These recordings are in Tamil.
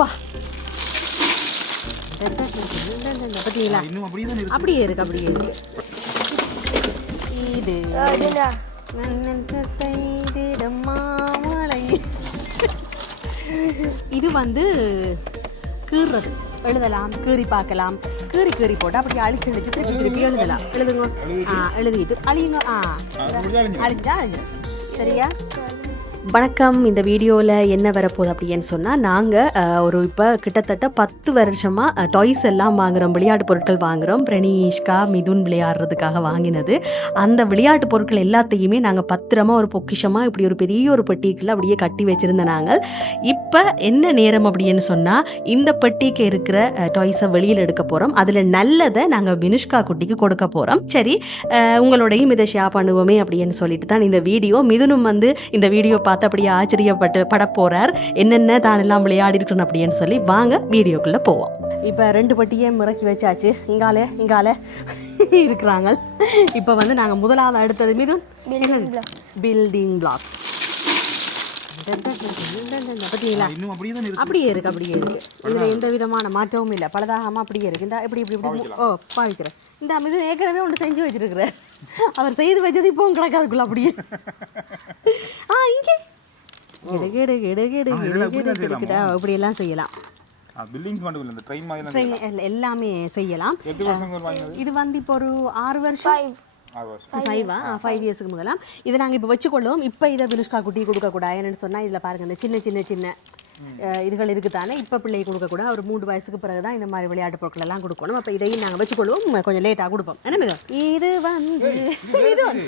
அப்பா பார்த்தீங்களா? அப்படியே இருக்கு அப்படியே இருக்கு. இது மாமலை. இது வந்து கீறுறது எழுதலாம், கீறி பார்க்கலாம், கீறி கீறி போட்டு அப்படி அழிச்சு அழிச்சு திருப்பி திருப்பி எழுதலாம். எழுதுங்க. எழுதிட்டு அழியுங்க. அழிஞ்சா அழிஞ்சு சரியா? வணக்கம். இந்த வீடியோவில் என்ன வரப்போகுது அப்படின்னு சொன்னால், நாங்கள் இப்போ கிட்டத்தட்ட 10 வருஷமாக டாய்ஸ் எல்லாம் வாங்குகிறோம், விளையாட்டு பொருட்கள் வாங்குகிறோம். பிரணீஷ்கா மிதுன் விளையாடுறதுக்காக வாங்கினது. அந்த விளையாட்டு பொருட்கள் எல்லாத்தையுமே நாங்கள் பத்திரமா ஒரு பொக்கிஷமாக இப்படி ஒரு பெரிய ஒரு பெட்டிக்குள்ளே அப்படியே கட்டி வச்சுருந்த நாங்கள். இப்போ என்ன நேரம் அப்படின்னு சொன்னால், இந்த பெட்டிக்கு இருக்கிற டாய்ஸை வெளியில் எடுக்க போகிறோம். அதில் நல்லதை நாங்கள் வினுஷ்கா குட்டிக்கு கொடுக்க போகிறோம். சரி, உங்களோடையும் இதை ஷேர் பண்ணுவோமே அப்படின்னு சொல்லிட்டு தான் இந்த வீடியோ. மிதுனும் வந்து இந்த வீடியோ பார்த்து அப்படியே ஆச்சரியப்பட்டு பட போறார், என்னென்ன தான் எல்லாம் விளையாடி இருக்கணும் அப்படின்னு சொல்லி. வாங்க வீடியோக்குள்ள போவோம். இப்போ 2 பட்டியை முறக்கி வச்சாச்சு. இங்கால இருக்கிறாங்க. இப்போ வந்து நாங்கள் முதலாவது அடுத்தது மிதுன் பில்டிங் பிளாக்ஸ். அப்படியே இருக்கு அப்படியே இருக்கு. இதுல எந்த விதமான மாற்றமும் இல்லை, பலதாகமா அப்படியே இருக்கு. இந்த இப்படி இப்படி இப்படி பாவிக்கிறேன். இந்த மிதுன் ஏற்கனவே ஒன்று செஞ்சு வச்சிருக்கிறார். அவர் செய்து வச்சது இப்பவும் கிடக்காதுக்குள்ள அப்படியே. இங்கே இப்படி எல்லாம் செய்யலாம். எல்லாமே செய்யலாம். இது வந்து இப்போ ஒரு 6 வருஷம் 5 இயர்ஸுக்கு முதலாம் இதை நாங்கள் இப்போ வச்சுக்கொள்ளுவோம். இப்போ இதை வினுஷ்கா குட்டி கொடுக்கக்கூடாது. என்னென்னு சொன்னால், இதில் பாருங்கள், இந்த சின்ன சின்ன சின்ன இதுகள் இருக்குது தானே. இப்போ பிள்ளைக்கு கொடுக்கக்கூடாது. ஒரு 3 வயசுக்கு பிறகு தான் இந்த மாதிரி விளையாட்டு பொருட்கள் எல்லாம் கொடுக்கணும். அப்போ இதையும் நாங்கள் வச்சுக்கொள்வோம். கொஞ்சம் லேட்டாக கொடுப்போம். என்ன மிதம்? இது வந்து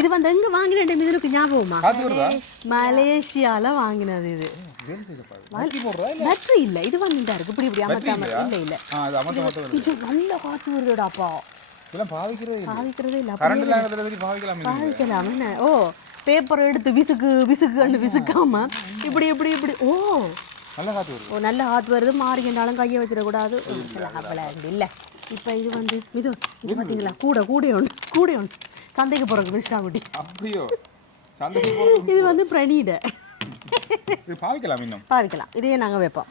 இது வந்து எங்க வாங்கின மிதனுக்கு ஞாபகமா? மலேசியால வாங்கினது. இது பேட்டரி இல்ல, இது வந்து இருக்கு. இப்படி இப்படி அமர்த்தாம இல்ல இல்ல நல்ல காத்து வருதுடாப்பா. பாவிக்கிறதே இல்ல, பாவிக்கலாம். என்ன ஓ பேப்பரை எடுத்து விசுக்காம இப்படி இப்படி இப்படி நல்ல காத்து வருது. மாறிக்கின்றாலும் கையை வச்சிடக்கூடாது. இல்ல இப்போ இது வந்து மிது இது பார்த்தீங்களா, கூட ஒன்று சந்தைக்கு போகிறோம் வினுஷ்கா குட்டி. இது வந்து பிரணீட பாவிக்கலாம். இதையே நாங்கள் வைப்போம்,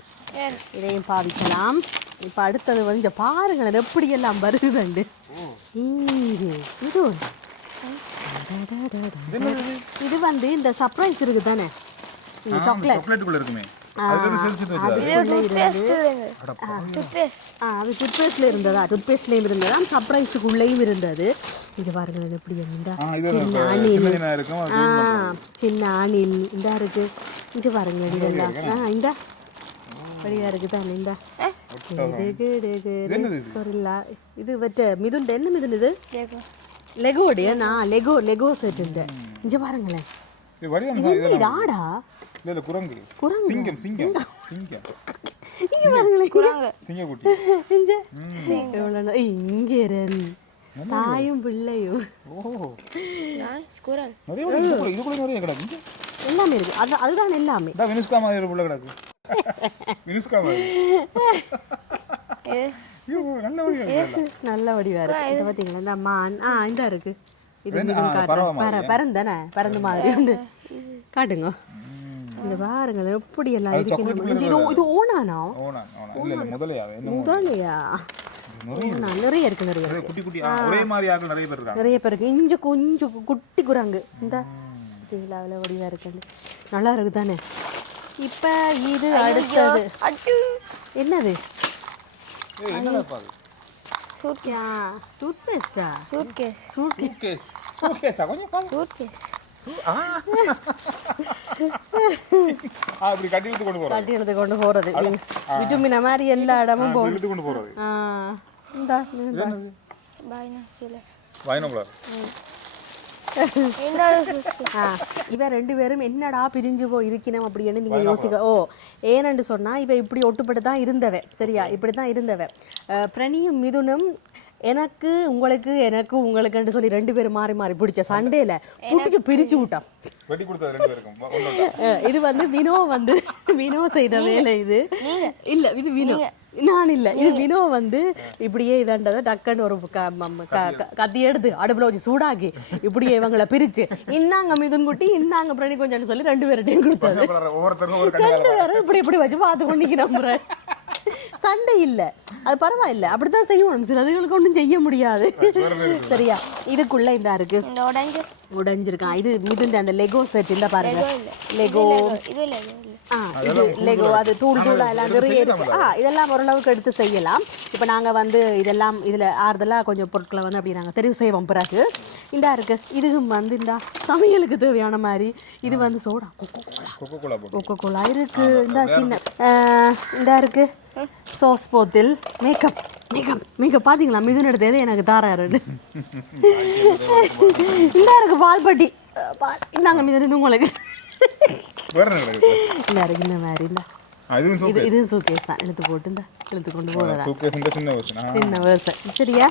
இதையும் பாவிக்கலாம். இப்போ அடுத்தது வந்து பாருங்களேன் எப்படி எல்லாம் வருதுண்டு. இது வந்து இந்த சர்ப்ரைஸ் இருக்கு தானே, இந்த சாக்லேட் இருக்குமே, டூத்பேஸ்ட்லயும் இருந்ததா, சர்ப்ரைஸுக்குள்ளேயும் இருந்தது. இது பாருங்க எப்படி சின்ன அணில் இந்த இருக்கு. இது பாருங்க இந்த வழியா இருக்குதானே. இந்த இது வச்ச மிதுன் என்ன மிதுன்? இது லெகோடைய லெகோ செட். இங்க பாருங்களேன், இது ஆடா குரங்கு சிங்கம் தாயும் பிள்ளையும் எல்லாமே இருக்கு. அதுதான் எல்லாமே. நல்ல வடிவா இருக்கு. பாத்தீங்களா இந்த மான் இந்த இருக்கு. இது பறந்தானே, பறந்து மாதிரி உண்டு. காட்டுங்க. இந்த பாருங்க எப்படி எல்லாம் இருக்கு. இது ஓனானா? முதலையா? நிறைய இருக்கு, நிறைய பேருக்கு. இங்க கொஞ்சம் குட்டி குரங்கு இந்த வடிவா இருக்கு. நல்லா இருக்கு தானே. இப்ப இது அடுத்தது என்னது? டூத்பேஸ்டா? கட்டி எடுத்து கொண்டு போறது. விட்டமின் மாதிரி எல்லா இடமும் போறது. இவ 2 பேரும் என்னடா பிரிஞ்சு இருக்கணும் அப்படின்னு நீங்க யோசிக்க. ஏன்னு சொன்னா, இவ இப்படி ஒட்டுப்பட்டு தான் இருந்தவ. சரியா, இப்படிதான் இருந்தவ. பிரணியும் மிதுனும் எனக்கு உங்களுக்கு எனக்கு உங்களுக்குன்னு சொல்லி 2 பேரும் மாறி மாறி பிடிச்ச சண்டேல பிடிச்சி பிரிச்சு விட்டான். இது வந்து வினோ செய்த வேலை. இது இல்ல, இது வினோ நான் இல்லை, இது வினோ வந்து இப்படியே இதாண்டதை டக்குன்னு ஒரு கத்தி எடுத்து அடுப்புல வச்சு சூடாக்கி இப்படியே இவங்களை பிரிச்சு இன்னாங்க மிதுன் குட்டி இன்னாங்க பிரணி கொஞ்சம்னு சொல்லி 2 பேர்ட்டையும் கொடுத்தது. 2 பேரும் இப்படி இப்படி வச்சு பார்த்து கொண்டிருக்கிறோம். சண்டை இல்லை, அது பரவாயில்ல, அப்படித்தான் செய்யணும். சிலதுகளுக்கு ஒன்றும் செய்ய முடியாது. சரியா, இதுக்குள்ள இந்த இருக்கு உடைஞ்சிருக்கான். இது மிதுன் அந்த லெகோ செட் இந்த பாருங்க, லெகோ இது லெகோ, அது தூள் தூளா எல்லாம் நிறைய இருக்கு. இதெல்லாம் ஓரளவுக்கு எடுத்து செய்யலாம். இப்போ நாங்கள் வந்து இதெல்லாம் இதில் ஆறுதலாக கொஞ்சம் பொருட்களை வந்து அப்படி நாங்கள் தெரிவு செய்வோம். பிறகு இந்த இருக்கு, இதுவும் வந்து இந்த சமையலுக்கு தேவையான மாதிரி. இது வந்து சோடா கொக்கோ கோலா இருக்கு. இந்த சின்ன இந்த இருக்கு சோஸ் போத்தில் மேக்கப் மேக்கப் மேக்கப் பார்த்தீங்களா, மிதுன் எடுத்தது எனக்கு தாராருன்னு. இந்த இருக்கு பால்பட்டி, இந்தாங்க மிதுன் உங்களுக்கு இந்த இருக்கு இந்த மாதிரி. இந்த இது சூக்கேஸ் தான், எடுத்து போட்டு இந்த எடுத்து கொண்டு போகிறதா சின்ன வேர்சன். சரியா,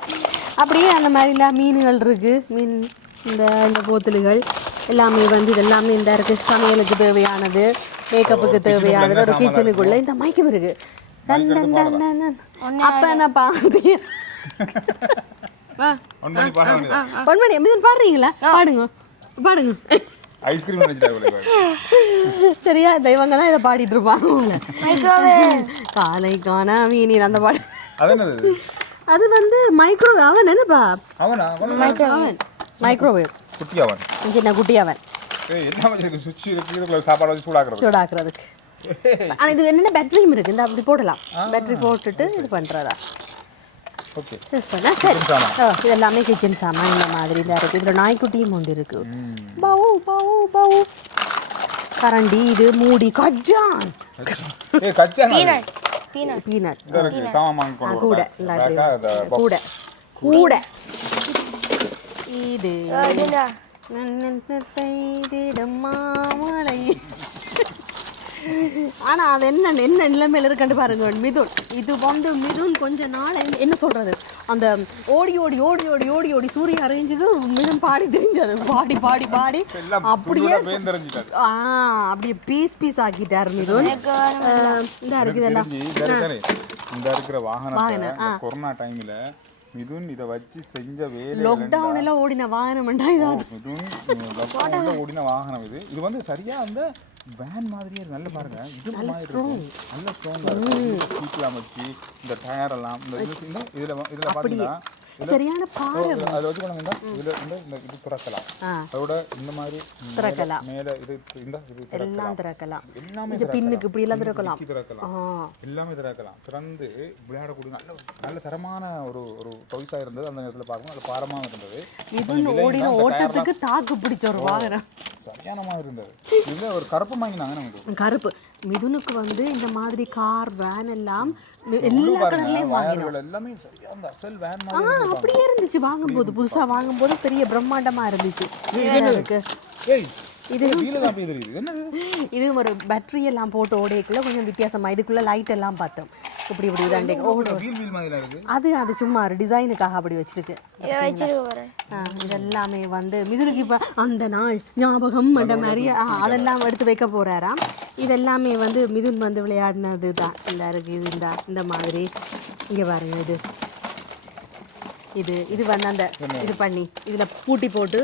அப்படியே அந்த மாதிரி இந்த மீன்கள் இருக்கு, மீன் இந்த இந்த போத்தல்கள் எல்லாமே வந்து இதெல்லாமே இந்த இருக்கு சமையலுக்கு தேவையானது, மேக்கப்புக்கு தேவையானது. ஒரு கிச்சனுக்குள்ள இந்த மைக்கம் இருக்கு. அப்ப என்ன பாத்தீங்க ஒன்மணி மீன் பாடுறீங்களா? பாடுங்க பாடுங்க. சரியா, தெய்வங்க தான் இதை பாடிட்டு இருப்பாங்க. காலை காணா மீனின் அந்த பாடு, அது வந்து மைக்ரோவேவ் அவன். என்னப்பா மைக்ரோவேவ் சின்ன குட்டி அவன் சூடாக்குறதுக்கு. ஆனால் இது என்னென்ன பேட்டரியும் இருக்குது, இந்த அப்படி போடலாம். பேட்டரி போட்டுட்டு இது பண்ணுறதா யூஸ் பண்ணால் சரி. இது எல்லாமே கிச்சன் சாமான் இந்த மாதிரி தான் இருக்குது. இதில் நாய்க்குட்டியும் ஒன்று இருக்குது. பவு பவு பவு கரண்டி, இது மூடி, கஜான் பீனட் கூட கூட கூட இது மாமலை. ஆனா அது என்ன என்ன நிலைமையில இருக்குன்னு பாருங்க மிதுன். இது வந்து மிதுன் கொஞ்ச நாள் என்ன சொல்றது, அந்த ஓடி ஓடி ஓடி ஓடி ஓடி ஓடி சூரிய அரேஞ்சுக்கு மிதுன் பாடி தெரிஞ்சது, பாடி பாடி பாடி அப்படியே அப்படியே பீஸ் பீஸ் ஆக்கிட்டாரு மிதுன். இந்த இருக்கு இதெல்லாம் இந்த இருக்கிற வாகனம் கொரோனா டைம்ல மிதுன் இதை வச்சு செஞ்ச வேலை. லாக்டவுன்ல ஓடின வாகனம் மிதுன் லாக்டவுன்ல ஓடின வாகனம் இது. இது வந்து சரியா அந்த வேன் மாதிரியே நல்ல பாருங்க, இது நல்ல ஸ்ட்ராங் சீட்ல அமைச்சு இந்த டயர் எல்லாம் இந்த இதுல பாத்தீங்கன்னா சரியான பாறை அது வச்சு கொண்டு இதுல இந்த இது திறக்கலாம். அதோட இந்த மாதிரி திறக்கலாம், மேல இது இந்த இது எல்லாம் திறக்கலாம், எல்லாமே இந்த பின்னுக்கு இப்படி எல்லாம் திறக்கலாம், எல்லாமே திறக்கலாம். திறந்து விளையாடக்கூடிய நல்ல நல்ல தரமான ஒரு ஒரு டாய்ஸா இருந்தது. அந்த நேரத்துல பார்க்கணும், அது பாரமா இருந்தது. இது ஓடின ஓட்டத்துக்கு தாக்கு பிடிச்ச ஒரு வாகனம் சரியான மாதிரி இருந்தது. இதுல ஒரு கருப்பு வாங்கினாங்க நமக்கு, கருப்பு. மிதுனுக்கு வந்து இந்த மாதிரி கார் வேன் எல்லாம் எல்லா கலர்லயும் வாங்கினோம். எல்லாமே சரியா அந்த அசல் வேன் மாதிரி அப்படியே இருந்துச்சு. வாங்கும்போது புதுசா வாங்கும்போது பெரிய பிரம்மாண்டமா இருந்துச்சு. இது ஒரு பேட்டரி எல்லாம் போட்டு ஓடைக்குள்ள கொஞ்சம் வித்தியாசமா, இதுக்குள்ள லைட் எல்லாம் பார்த்தோம். இப்படி இப்படி இதாண்டே அது அது சும்மா ஒரு டிசைனுக்காக அப்படி வச்சிருக்கு. இதெல்லாமே வந்து மிதுனுக்கு இப்ப அந்த நாள் ஞாபகம் அந்த மாதிரி அதெல்லாம் எடுத்து வைக்க போறாராம். இதெல்லாமே வந்து மிதுன் வந்து விளையாடினது தான். இந்த இருக்கு இது இந்த மாதிரி. இங்க பாருங்க, இது இது இது வந்து அந்த இது பண்ணி இதுல பூட்டி போட்டு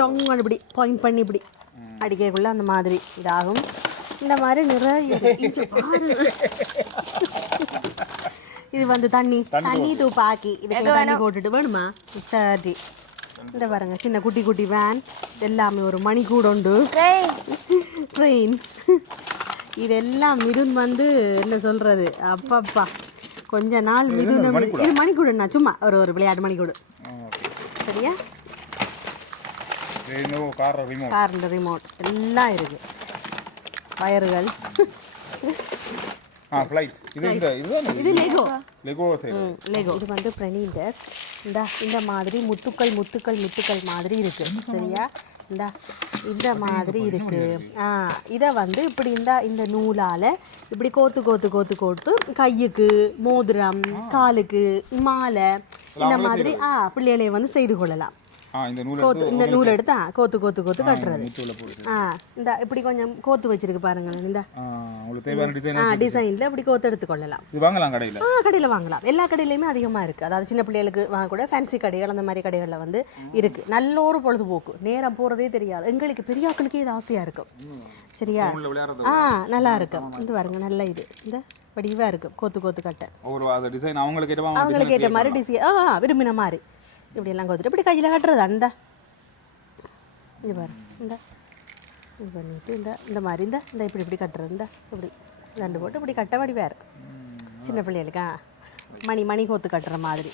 டொங்க இப்படி பாயிண்ட் பண்ணி இப்படி அடிக்கக்குள்ள அந்த மாதிரி இதாகும். இந்த மாதிரி நிறைய இது வந்து தண்ணி தூப்பாக்கி இதுக்கு தண்ணி போட்டுட்டு வேணுமா சரி. இந்த பாருங்க சின்ன குட்டி குட்டி வேன், எல்லாமே ஒரு மணி கூட உண்டு, ட்ரெயின். இதெல்லாம் மிதுன் வந்து என்ன சொல்றது, அப்பப்பா கொஞ்ச நாள் மிதுன். இது மணிக்கூடண்ணா, சும்மா ஒரு ஒரு விளையாட்டு மணிக்கூடு. சரியா, கார் ரிமோட் எல்லாம் இருக்கு, வயர்கள். இது லெகோ லெகோ. இது வந்து பிரணிண்டர் இந்த மாதிரி முத்துக்கள் முத்துக்கள் முத்துக்கள் மாதிரி இருக்கு. சரியா, இந்த மாதிரி இருக்கு. இதை வந்து இப்படி இந்த நூலால இப்படி கோத்து கோத்து கோத்து கோத்து கையுக்கு மோதிரம், காலுக்கு மாலை, இந்த மாதிரி பிள்ளைகளை வந்து செய்து கொள்ளலாம். இந்த நூல் இந்த நூல் எடுத்து கோத்து கோத்து கோத்து கட்டுறது. முத்துல போட்டு இந்த இப்படி கொஞ்சம் கோத்து வச்சிருக்கு பாருங்களேன். இந்த உங்களுக்கு தேவையான டிசைனில் இப்படி கோத்து எடுத்துக்கொள்ளலாம். இது வாங்கலாம் கடையில். கடையில் வாங்கலாம். எல்லா கடையிலையுமே அதிகமாக இருக்குது. அதாவது சின்ன பிள்ளைகளுக்கு வாங்கக்கூட ஃபேன்சி கடைகள் அந்த மாதிரி கடைகளில் வந்து இருக்குது. நல்ல ஒரு பொழுதுபோக்கு, நேரம் போகிறதே தெரியாது. எங்களுக்கு பெரியாக்களுக்கே இது ஆசையாக இருக்கும். சரியா? நல்லா இருக்கும். இது பாருங்க, நல்ல இது இந்த வடிவாக இருக்கும். கோத்து கோத்து கட்ட அவங்களுக்கு ஏற்ற மாதிரி டிசைன் விரும்பின மாதிரி இப்படியெல்லாம் கோத்துட்டு இப்படி கையில் கட்டுறது. அந்த இது பாரு, இந்த இது பண்ணிட்டு இந்த மாதிரி இந்த இப்படி இப்படி கட்டுறது. இந்த இப்படி ரெண்டு போட்டு இப்படி கட்ட வடிவாக இருக்கும். சின்ன பிள்ளைகளுக்கா மணி கோத்து கட்டுற மாதிரி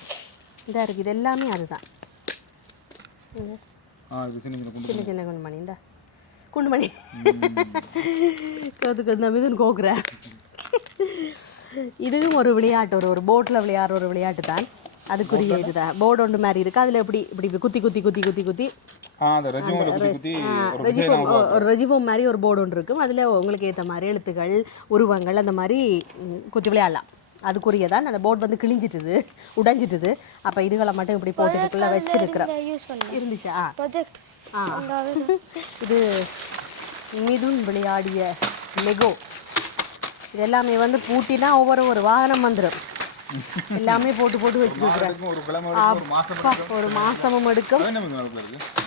இந்த இருக்குது. இது எல்லாமே அதுதான். சின்ன சின்ன குண்டுமணி, இந்த குண்டுமணி கோத்து கோத்து மிதுன்னு கோக்குறேன். இதுவும் ஒரு விளையாட்டு, ஒரு போட்டில் விளையாடுற ஒரு விளையாட்டு தான். அதுக்குரிய இதுதான். போர்டு ஒன்று மாதிரி இருக்குது. அதில் இப்படி இப்படி குத்தி குத்தி குத்தி குத்தி குத்தி ஒரு ரெஜிஃபோம் மாதிரி ஒரு போர்டு ஒன்று இருக்கும். அதில் உங்களுக்கு ஏற்ற மாதிரி எழுத்துக்கள், உருவங்கள் அந்த மாதிரி குத்தி விளையாடலாம். அதுக்குரியதான். அந்த போர்டு வந்து கிழிஞ்சிட்டுது, உடைஞ்சிட்டுது. அப்போ இதுகளை மட்டும் இப்படி போட்டுக்குள்ளே வச்சிருக்கிறோம். இருந்துச்சா? இது மிதுன் விளையாடிய லெகோ. இது எல்லாமே வந்து பூட்டினா ஒவ்வொரு வாகனம் வந்துடும். எல்லாமே போட்டு போட்டு வச்சுருக்கிறேன். ஒரு மாசமும் எடுக்கும்,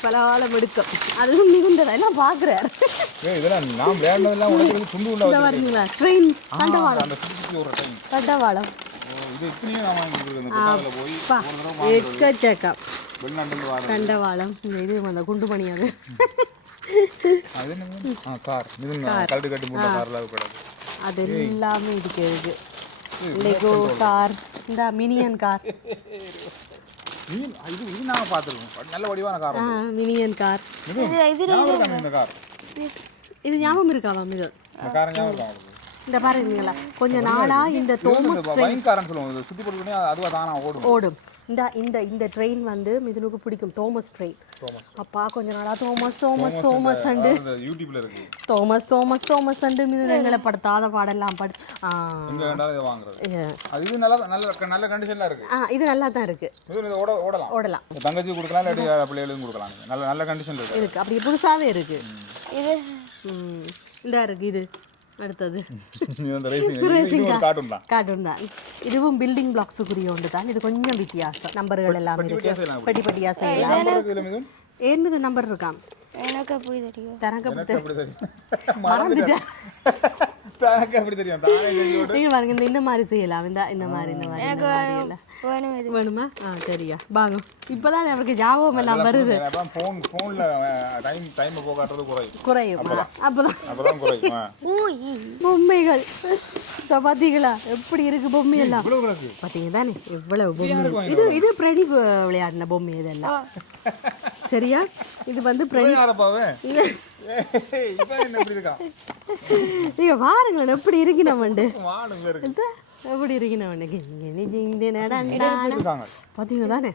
பல காலம் எடுக்கும். அதுவும் மிகுந்ததா எல்லாம் பார்க்குறாரு. ட்ரெயின் தண்டவாளம் தண்டவாளம் எக்கச்சக்கம் தண்டவாளம். இது அந்த குண்டுமணி அது எல்லாமே இதுக்கு இருக்கு. லெகோ கார், இந்த மினியன் கார், மினியன் கார். இது ஞாபகம் இருக்காவா? மிது இந்த பாருங்களா, கொஞ்ச நாளா இந்த தோமஸ் ஓடும். இந்த இந்த இந்த ட்ரெயின் வந்து மிதுனுக்கு பிடிக்கும். Thomas train. அப்பா கொஞ்ச நாளா Thomas Thomas Thomas and Thomas Thomas Thomas and மிதுனங்களை படுத்தாத பாடெல்லாம் படு. இது நல்லா தான் இருக்கு. ஓடலாம். தங்கச்சி கொடுக்கலாம், பிள்ளைகளுக்கும் கொடுக்கலாம். நல்ல கண்டிஷன்ல இருக்கு. அப்படி புதுசாவே இருக்கு. இது இந்த இருக்கு. இது அடுத்தது கார்ட்டூன் தான். இதுவும் பில்டிங் பிளாக்ஸுக்குரிய ஒன்று தான். இது கொஞ்சம் வித்தியாசம். நம்பர்கள் எல்லாம் இருக்கு. பட்டி பட்டியா செய்யலாம். ஏன் நம்பர் இருக்கான்? எனக்கு அப்படி தெரியும். தனக்கு அப்படி தெரியும். மறந்துட்டேன். நீங்க பாருங்க, இந்த மாதிரி செய்யலாம். இந்த மாதிரி வேணுமா? சரியா வாங்க. இப்பதான் நமக்கு ஞாபகம் எல்லாம் வருது. குறையும். அப்பதான் பொம்மைகள் பாத்தீங்களா எப்படி இருக்கு? பொம்மை எல்லாம் பாத்தீங்க தானே எவ்வளவு பொம்மை. இது பிரணி விளையாடின பொம்மை இதெல்லாம். சரியா? இது வந்து பிரணி. நீங்க பாருங்களேன் எப்படி இருக்கணும்ண்டு. எப்படி இருக்கணும்னுக்கு இந்த நடாண்டா பாத்தீங்க தானே.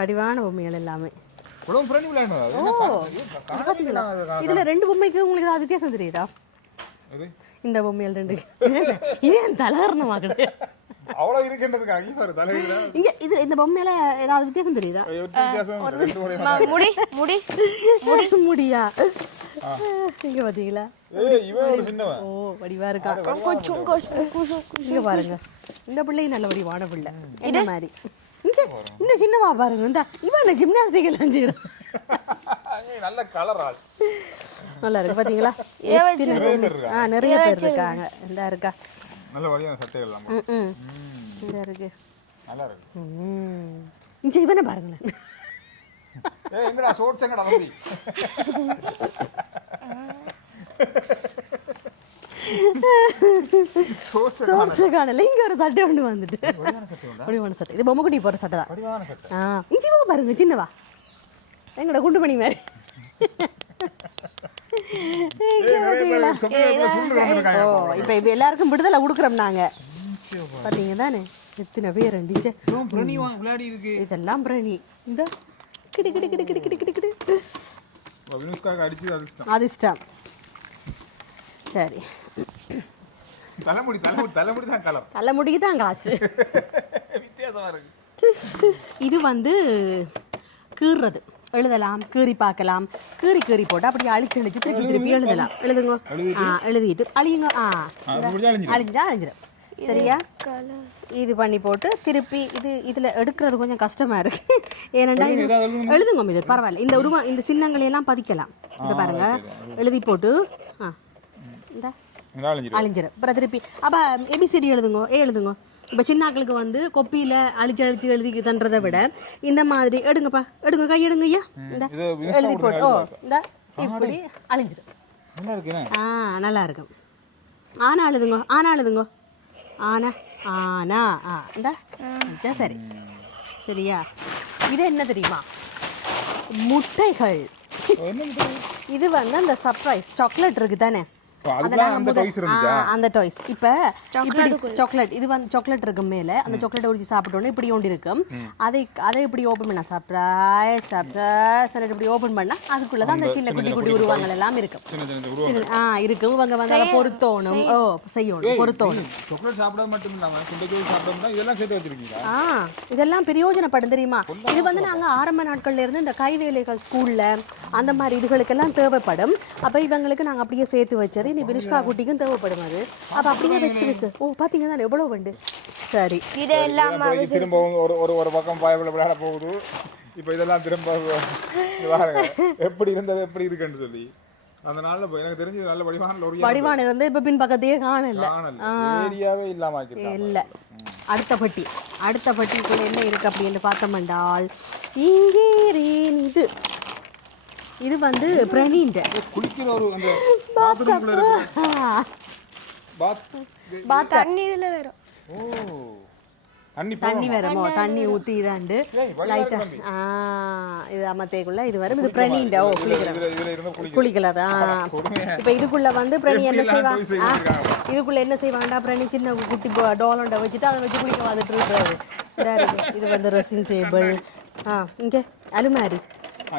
வடிவான பொம்மைகள் எல்லாமே. இதுல ரெண்டு பொம்மைக்கு உங்களுக்கு ஏதாவது வித்தியாசம் தெரியுதா? இந்த பொம்மைகள் ரெண்டு ஏன் தலகரணமா கிடையாது? அவ்வளவு இருக்கின்றதுக்காக இங்க இது இந்த பொம்மையில ஏதாவது வித்தியாசம் தெரியுதா? முடியா இங்க பாத்தீங்களா? ஓ வடிவா இருக்கா. இங்க பாருங்க, இந்த பிள்ளையும் நல்ல வடிவான பிள்ளை. என்ன மாதிரி இந்த சின்னமா பாருங்க. இந்த இவன் ஜிம்னாஸ்டிக் எல்லாம் செய்யறான். நல்ல கலர் ஆள் நல்லா இருக்கு பாத்தீங்களா? நிறைய பேர் இருக்காங்க. இந்த இருக்கா நல்ல வடிவான சட்டைகள் எல்லாம். இந்த இருக்கு. நல்லா இருக்கு. இங்க இவனை பாருங்களேன். எங்கடா ஷார்ட்ஸ் எங்கடா தம்பி? ஷார்ட்ஸ் காணல. இங்க ஒரு சட்டை ஒன்று வந்துட்டு. வடிவான சட்டை. இது பொம்மை குட்டி போற சட்டை தான். வடிவான சட்டை. இஞ்சிவா பாருங்க, சின்னவா எங்கட குண்டுமணி மாதிரி. இப்ப எல்லாருக்கும் விடுதலை கொடுக்குறோம் நாங்க. பாத்தீங்க தானே எத்தனை பேர் அண்டிச்சு. இதெல்லாம் பிரணி. இந்த கிடி கிடி கிடி கிடி கிடி கிடி கிடி அதிர்ஷ்டம். சரி, தலைமுடிக்கு தான் காசு. வித்தியாசமா இருக்கு. இது வந்து கீறுறது எழுதலாம், கீறி பார்க்கலாம், கீறி போட்டு அப்படியே அழிச்சு திருப்பி எழுதலாம். எழுதுங்க. எழுதிட்டு அழியுங்க. அழிஞ்சா அழிஞ்சிடும். சரியா? இது பண்ணி போட்டு திருப்பி இதுல எடுக்கிறது கொஞ்சம் கஷ்டமா இருக்கு. ஏனண்டா இது எழுதுங்க இது பரவாயில்ல. இந்த இந்த சின்னங்களை எல்லாம் பதிக்கலாம். இது பாருங்க எழுதி போட்டு இந்த அழிஞ்சிடும். அப்புறம் திருப்பி அப்ப ஏபிசிடி எழுதுங்க, எழுதுங்க. இப்போ சின்னாக்களுக்கு வந்து கொப்பியில் அழிச்சு எழுதி தன்றதை விட இந்த மாதிரி எடுங்கப்பா, எடுங்க, கை எடுங்க ஐயா. இந்த எழுதி போட்டு இந்த இப்படி அழிஞ்சிடும். நல்லா இருக்கும். ஆனா எழுதுங்க, ஆனா இந்த சரி. சரியா? இது என்ன தெரியுமா? முட்டைகள். இது வந்து அந்த சர்ப்ரைஸ் சாக்லேட் இருக்கு தானே, அந்த டாய்ஸ். இப்ப இப்படி சாக்லேட், இது வந்து சாக்லேட் இருக்கு மேல, அந்த சாக்லேட் உரிச்சு சாப்பிட்டோன்னே இப்படி ஒன்று இருக்கும். அதை இப்படி ஓபன் பண்ணா சர்ப்ரைஸ் இப்படி ஓபன் பண்ணா அதுக்குள்ளதான் அந்த சின்ன குட்டி உருவங்கள் எல்லாம் இருக்கும். இருக்கும். இவங்க வந்து அதை பொருத்தோணும், செய்யணும், பொருத்தோணும். இதெல்லாம் பிரயோஜனப்படும் தெரியுமா? இது வந்து நாங்க ஆரம்ப நாட்கள்ல இருந்து இந்த கைவேலைகள் ஸ்கூல்ல அந்த மாதிரி இதுகளுக்கெல்லாம் தேவைப்படும். அப்ப இவங்களுக்கு நாங்க அப்படியே சேர்த்து வச்சது நீ வினுஷ்கா குட்டிக்கும் தேவைப்படும். அது அப்ப அப்படியே வச்சிருக்கு. பாத்தீங்க தானே எவ்வளவு வண்டு. சரி, இதெல்லாம் திரும்ப ஒரு பக்கம் விளையாட போகுது. இப்ப இதெல்லாம் திரும்ப எப்படி இருந்தது எப்படி இருக்குன்னு சொல்லி அதனால எனக்கு தெரிஞ்சு நல்ல வடிவான இருந்து இப்ப பின் பக்கத்தையே காணல, ஏரியாவே இல்லாம இல்ல. அடுத்த பட்டிக்குள்ள என்ன இருக்கு அப்படின்னு பார்த்தோம்னால் இங்கே இது வந்து பிரணிண்ட குளிக்கிற ஒரு அந்த பாத்ரூம்ல இருக்கு. தண்ணி இதுல வரும். தண்ணி வருமோ? தண்ணி ஊத்தி இதாண்டு லைட்டா இது அமத்தேக்குள்ள இது வரும். இது பிரணிண்ட குளிக்கலாம். இப்ப இதுக்குள்ள வந்து பிரணி என்ன செய்வாங்க, இதுக்குள்ள என்ன செய்வாங்கடா, பிரணி சின்ன குட்டி டோலண்ட வச்சுட்டு அதை வச்சு குளிக்க வந்துட்டு இருக்காரு. இது வந்து ட்ரெஸ்ஸிங் டேபிள். இங்க அலுமாரி.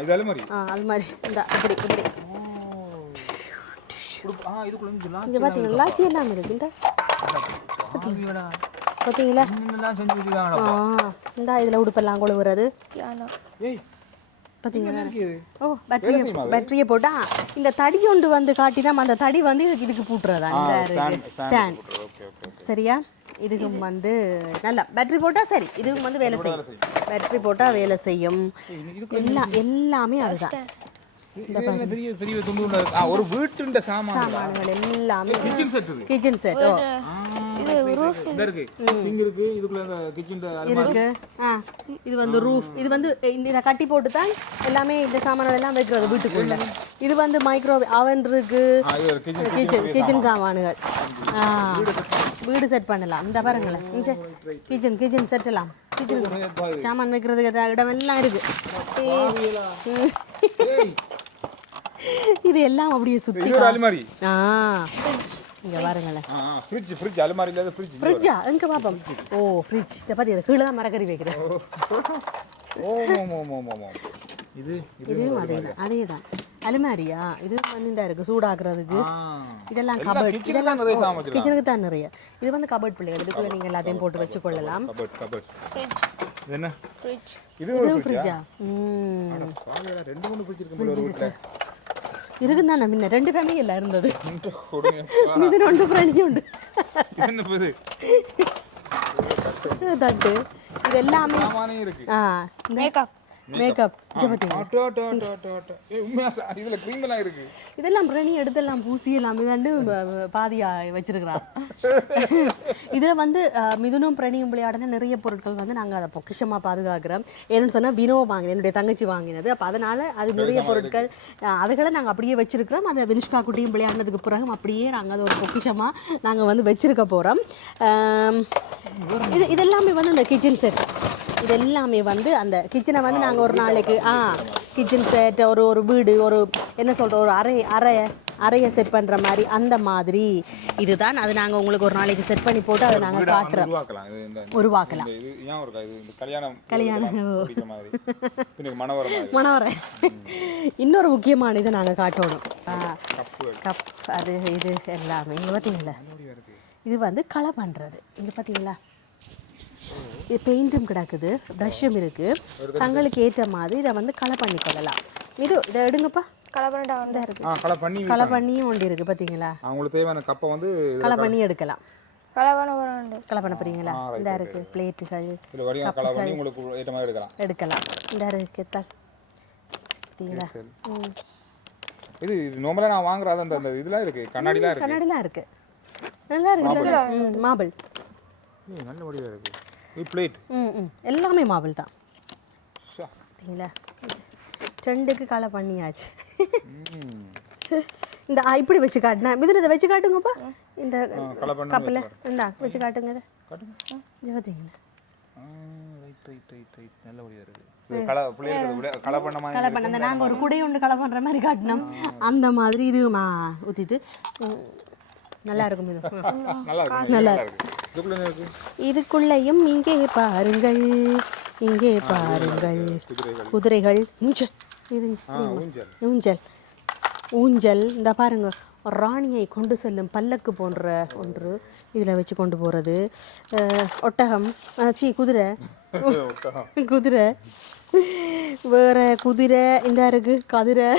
இது அலுமாரி. அலுமாரி இந்த அப்படி இப்படி. இங்க பாத்தீங்களா லாச்சி எல்லாம் இருக்கு. இந்த பாத்தீங்களா இந்த இதுல உடுப்பெல்லாம் கொழுவுறது. பாத்தீங்களா? பேட்டரியை போட்டா இந்த தடி கொண்டு வந்து காட்டினா அந்த தடி வந்து இதுக்கு பூட்டுறதா இந்த ஸ்டாண்ட். சரியா? இதுக்கும் வந்து நல்லா பேட்டரி போட்டா சரி, இதுக்கும் வந்து வேலை செய்யும். பேட்டரி போட்டா வேலை செய்யும். எல்லாமே அதுதான். ஒரு வீட்டு சாமான்கள் எல்லாமே கிச்சன் செட். கிச்சன் செட் இது வந்து ரூஃப். இது வந்து இந்த கட்டி போட்டு தான் எல்லாமே இந்த சாமான்கள் எல்லாம் வைக்கிறது வீட்டுக்குள்ள. இது வந்து மைக்ரோ அவன் இருக்கு, கிச்சன் சாமான்கள். வீடு செட் பண்ணலாம். இந்த பாருங்களேன், கிச்சன் செட் எல்லாம் சாமான் வைக்கிறதுக்கு இடம் எல்லாம் இருக்கு. இது எல்லாம் அப்படியே சுத்தி அலுமாரி. இங்க பாருங்களேன், ஃப்ரிட்ஜ் அலுமாரி இல்ல ஃப்ரிட்ஜா எங்க பாப்போம். ஃப்ரிட்ஜ் இத பாத்தி கீழ தான் மரக்கறி வைக்கிறேன். இதுவும் அதேதான் அலுமாரியா. இது வந்து இருக்கு சூடாக்குறதுக்கு. இதெல்லாம் கபட். இதெல்லாம் கிச்சனுக்கு தான் நிறைய. இது வந்து கபட் பிள்ளைகள். இதுக்குள்ள நீங்க எல்லாத்தையும் போட்டு வச்சு கொள்ளலாம். இதுவும் ஃப்ரிட்ஜா? இருக்குதானே முன்ன 2 ஃபேமிலி எல்லாம் இருந்தது. இது 2 ஃப்ரெண்ட்ஸ் உண்டு. தட்டு இது எல்லாமே மேக்கப் இதெல்லாம் பிரணி எடுத்தெல்லாம் பூசி எல்லாம் இதாண்டு பாதியா வச்சிருக்கிறான். இதுல வந்து மிதுனும் பிரணியும் விளையாடின நிறைய பொருட்கள் வந்து நாங்க அதை பொக்கிஷமா பாதுகாக்கிறோம். ஏன்னு சொன்னா வினோ வாங்கினேன், என்னுடைய தங்கச்சி வாங்கினது. அப்ப அதனால அது நிறைய பொருட்கள் அதுகளை நாங்க அப்படியே வச்சிருக்கிறோம். அந்த வினுஷ்கா குட்டியும் விளையாடினதுக்கு பிறகு அப்படியே நாங்க அதை ஒரு பொக்கிஷமா நாங்க வந்து வச்சிருக்க போறோம். இதெல்லாமே வந்து இந்த கிச்சன் செட். இது எல்லாமே வந்து அந்த கிச்சனை வந்து நாங்கள் ஒரு நாளைக்கு கிச்சன் செட் ஒரு வீடு ஒரு என்ன சொல்கிற ஒரு அறையை செட் பண்ணுற மாதிரி அந்த மாதிரி இதுதான். அது நாங்கள் உங்களுக்கு ஒரு நாளைக்கு செட் பண்ணி போட்டு அதை நாங்கள் காட்டுறோம், உருவாக்கலாம். கல்யாணம் மணவரை. இன்னொரு முக்கியமான இதை நாங்கள் காட்டணும். கப் அது இது எல்லாமே இங்கே பார்த்தீங்களா, இது வந்து களை பண்ணுறது. இங்கே பார்த்தீங்களா இது பெயிண்ட்டும் கிடக்குது, ப்ரஷ்ஷும் இருக்குது. தங்களுக்கு ஏற்ற மாதிரி இதை வந்து களை பண்ணி கொள்ளலாம். இது இதை எடுங்கப்பா. களை பண்ணியும் ஒன்று இருக்குது பார்த்தீங்களா? அவங்களுக்கு தேவையான கப்பை வந்து களை பண்ணி எடுக்கலாம். களை பண்ண போறீங்களா? இந்த இருக்கு பிளேட்டுகள், எடுக்கலாம். இந்த இருக்கு பார்த்தீங்களா? இது நார்மலா நான் வாங்குறது அந்த இதெல்லாம் இருக்கு, கண்ணாடிலாம் இருக்கு. நல்லா இருக்கு. மார்பிள் நல்ல வடிவா இருக்கு. இது பிளேட் எல்லாமே மார்பிள் தான். பார்த்தீங்களா? ட்ரெண்டுக்கு களை பண்ணியாச்சு. இந்த இப்படி வச்சு காட்டினா இதில் இதை வச்சு காட்டுங்கப்பா. இந்த கப்பில் இந்தா வச்சு காட்டுங்க. இதை பார்த்தீங்களா? நாங்கள் ஒரு குடை ஒன்று களை பண்ணுற மாதிரி காட்டினோம். அந்த மாதிரி இது ஊற்றிட்டு நல்லா இருக்கும். இது நல்லா இருக்கும். இதுக்குள்ளேயும் இங்கே பாருங்கள், இங்கே பாருங்கள், குதிரைகள். இது ஊஞ்சல். ஊஞ்சல் இந்த பாருங்க, ராணியை கொண்டு செல்லும் பல்லக்கு போன்ற ஒன்று இதில் வச்சு கொண்டு போகிறது. ஒட்டகம், குதிரை வேற குதிரை இந்த இருக்கு, கதிரை.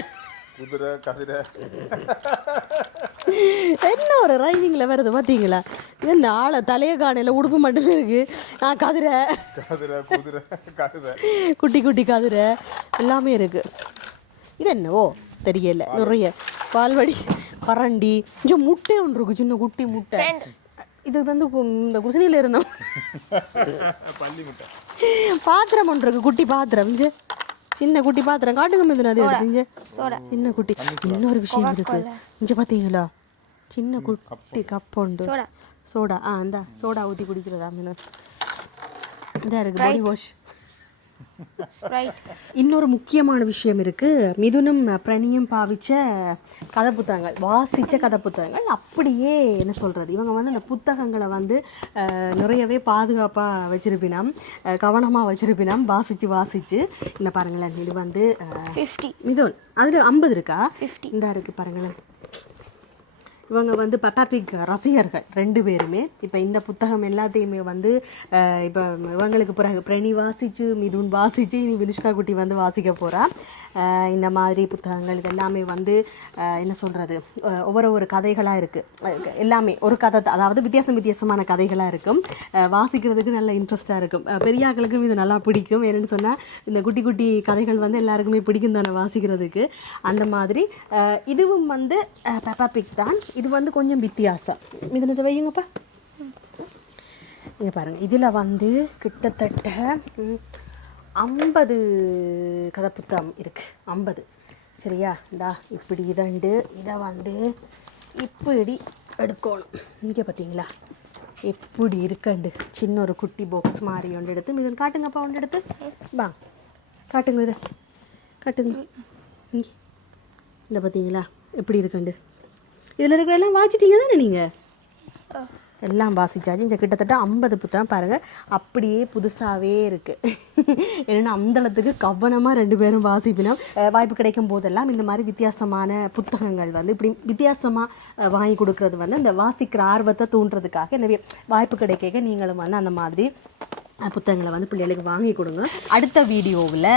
என்ன ஒரு ரைமிங்கில் வருது பார்த்தீங்களா? இது நாளை தலைய காணையில் உடுப்பு மட்டுமே இருக்கு. கதிரை, குட்டி குட்டி கதிரை எல்லாமே இருக்கு. இது என்னவோ தெரியல. நிறைய பால்வடி, கரண்டி, இங்கே முட்டை ஒன்று இருக்கு, சின்ன குட்டி முட்டை. இது வந்து இந்த குசினியில் இருந்தோம். பாத்திரம் ஒன்று இருக்கு, குட்டி பாத்திரம். இங்கே சின்ன குட்டி பாத்திரம் காட்டுங்க மீது அது எடுத்து. சின்ன குட்டி. இன்னொரு விஷயம் இருக்கு இங்கே பார்த்தீங்களா? சின்ன குட்டி கப் உண்டு, சோடா. இந்த சோடா ஊற்றி குடிக்கிறதா மீன். இதாக இருக்கு பாடி வாஷ். இன்னொரு முக்கியமான விஷயம் இருக்கு. மிதுனும் பிரணியும் பாவிச்ச கதை புத்தகங்கள், வாசிச்ச கதை புத்தகங்கள் அப்படியே என்ன சொல்றது, இவங்க வந்து அந்த புத்தகங்களை வந்து நிறையவே பாதுகாப்பாக வச்சிருப்பினோம், கவனமாக வச்சிருப்பினோம். வாசிச்சு இந்த பாருங்களேன். இது வந்து மிதுன் அதில் 50 இருக்கா? இந்த இருக்கு பாருங்களேன். இவங்க வந்து பெப்பாபிக் ரசிகர்கள் 2 பேருமே. இப்போ இந்த புத்தகம் எல்லாத்தையுமே வந்து இப்போ இவங்களுக்கு பிறகு பிரணி வாசித்து, மிதுன் வாசித்து, இனி வினுஷ்கா குட்டி வந்து வாசிக்க போகிறா. இந்த மாதிரி புத்தகங்கள் இதெல்லாமே வந்து என்ன சொல்கிறது, ஒவ்வொரு கதைகளாக இருக்குது. எல்லாமே ஒரு கதை, அதாவது வித்தியாசமான கதைகளாக இருக்கும். வாசிக்கிறதுக்கு நல்ல இன்ட்ரெஸ்ட்டாக இருக்கும். பெரியாக்களுக்கும் இது நல்லா பிடிக்கும். ஏன்னு சொன்னால் இந்த குட்டி குட்டி கதைகள் வந்து எல்லாருக்குமே பிடிக்கும் தானே வாசிக்கிறதுக்கு. அந்த மாதிரி இதுவும் வந்து பெப்பாபிக் தான். இது வந்து கொஞ்சம் வித்தியாசம். இதில் வையுங்கப்பா. இங்கே பாருங்கள், இதில் வந்து கிட்டத்தட்ட 50 கதை புத்தகம் இருக்குது. 50 சரியா? இந்தா இப்படி இதை வந்து இப்படி எடுக்கணும். இங்கே பார்த்தீங்களா எப்படி இருக்கண்டு? சின்ன ஒரு குட்டி பாக்ஸ் மாதிரி ஒன்று எடுத்து இதன் காட்டுங்கப்பா. ஒன்று எடுத்து வா காட்டுங்க. இதை காட்டுங்க. இங்கே இந்த பார்த்தீங்களா எப்படி இருக்கண்டு? இதில் இருக்கிற எல்லாம் வாசிட்டீங்க தானே நீங்கள்? எல்லாம் வாசிச்சாச்சு. இந்த கிட்டத்தட்ட 50 புத்தகம் பாருங்கள், அப்படியே புதுசாகவே இருக்குது. ஏன்னா அந்தளத்துக்கு கவனமாக 2 பேரும் வாசிப்பினோம். வாய்ப்பு கிடைக்கும் போதெல்லாம் இந்த மாதிரி வித்தியாசமான புத்தகங்கள் வந்து இப்படி வித்தியாசமாக வாங்கி கொடுக்கறது வந்து இந்த வாசிக்கிற ஆர்வத்தை தூண்டுறதுக்காக. எனவே வாய்ப்பு கிடைக்க நீங்களும் வந்து அந்த மாதிரி புத்தகங்களை வந்து பிள்ளைகளுக்கு வாங்கி கொடுங்க. அடுத்த வீடியோவில்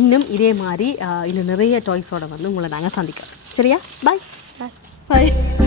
இன்னும் இதே மாதிரி இன்னும் நிறைய டாய்ஸோடு வந்து உங்களை நாங்கள் சந்திக்கிறோம். சரியா? பாய். Bye.